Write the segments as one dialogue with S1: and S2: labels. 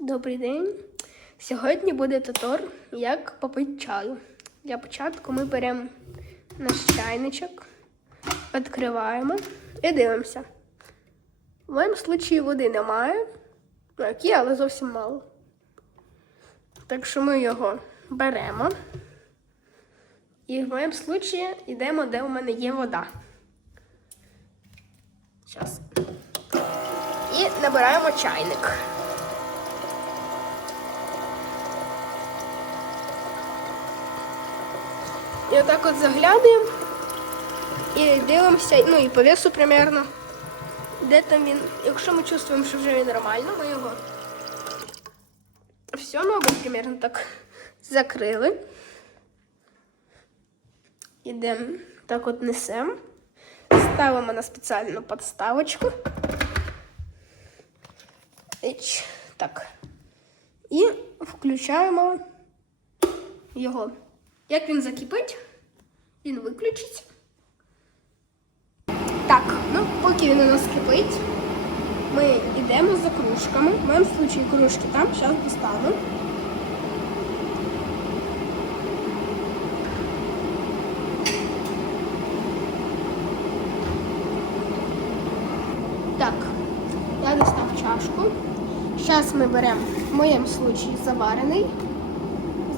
S1: Добрий день. Сьогодні буде тутор, як попити чаю. Для початку ми беремо наш чайничок, відкриваємо і дивимося. В моєму случаї води немає, ну, як є, але зовсім мало. Так що ми його беремо. І в моєму случаї йдемо, де у мене є вода. Зараз. І набираємо чайник. І отак от заглядуємо і дивимося, ну і по весу примерно, де там він. Якщо ми чувствуємо, що вже він нормально, ми його все, або примерно так закрили. Ідемо так от несемо, ставимо на спеціальну подставочку. Так. І включаємо його. Як він закипить, він виключиться. Так, ну поки він у нас кипить, ми йдемо за кружками. В моєму случаї кружки там, зараз достану. Так, я достав чашку. Зараз ми беремо, в моєму случаї, заварений.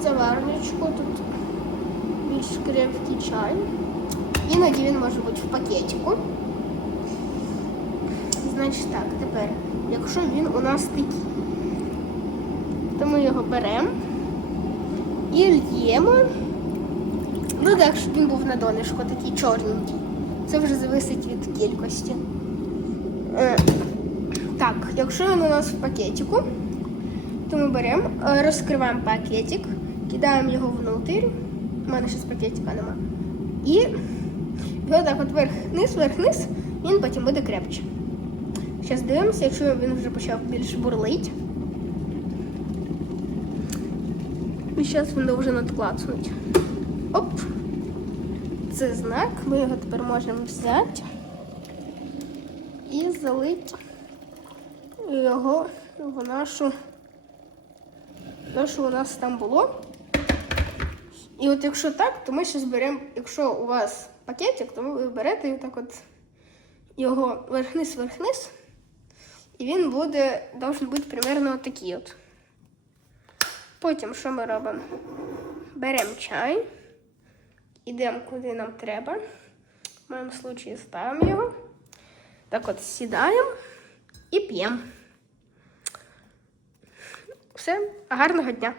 S1: Заварничку тут більш крепкий чай. Іноді він може бути в пакетику. Значить так, тепер, якщо він у нас такий, то ми його беремо і льємо. Ну так, щоб він був на донышку, такий чорненький. Це вже залежить від кількості. Е, Так, якщо він у нас в пакетику, то ми беремо, е, розкриваємо пакетик, кидаємо його внутрь. У мене ще пакетика нема. І його так от вверх-вниз, вверх-вниз, він потім буде крепче. Зараз дивимося, якщо він вже почав більш бурлить. І зараз він должен отклацнути. Оп! Це знак. Ми його тепер можемо взяти і залити його в нашу те, у нас там було. І от якщо так, то ми ще зберемо, якщо у вас пакетик, то ви берете і так от його верх-низ, верх-низ, і він буде, должен бути примерно такий от. Потім що ми робимо? Беремо чай, йдемо куди нам треба. В моєму случаї ставимо його. Так от сідаємо і п'ємо. Все, гарного дня!